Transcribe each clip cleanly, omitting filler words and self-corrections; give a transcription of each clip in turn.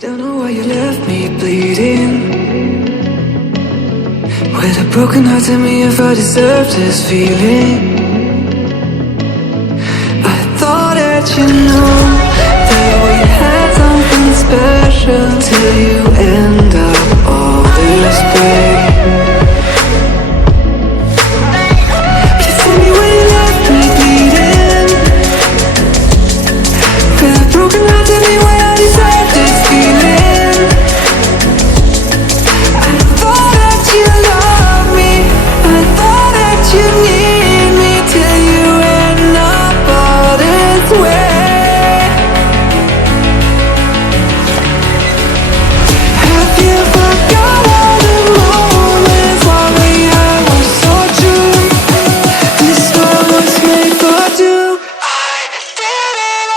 Don't know why you left me bleeding. With a broken heart, tell me if I deserve this feeling. I thought that you know that we had something special till you end up all this way. Just tell me when you left me bleeding. With a broken heart, tell me why I deserve this feeling. I thought that you loved me, I thought that you need me till you end up all this way. Have you forgot all the moments while we had was so true? This world was made for two. I did it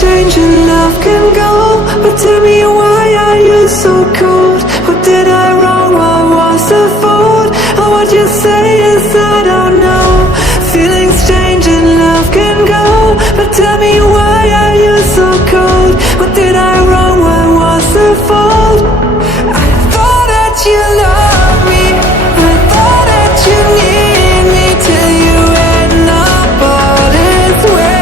change and love can go, but tell me why are you so cold? What did I wrong? What was the fault? Or what you say is I don't know. Feelings change and love can go, but tell me why are you so cold? What did I wrong? What was the fault? I thought that you loved me, I thought that you need me till you end up all this way.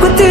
What did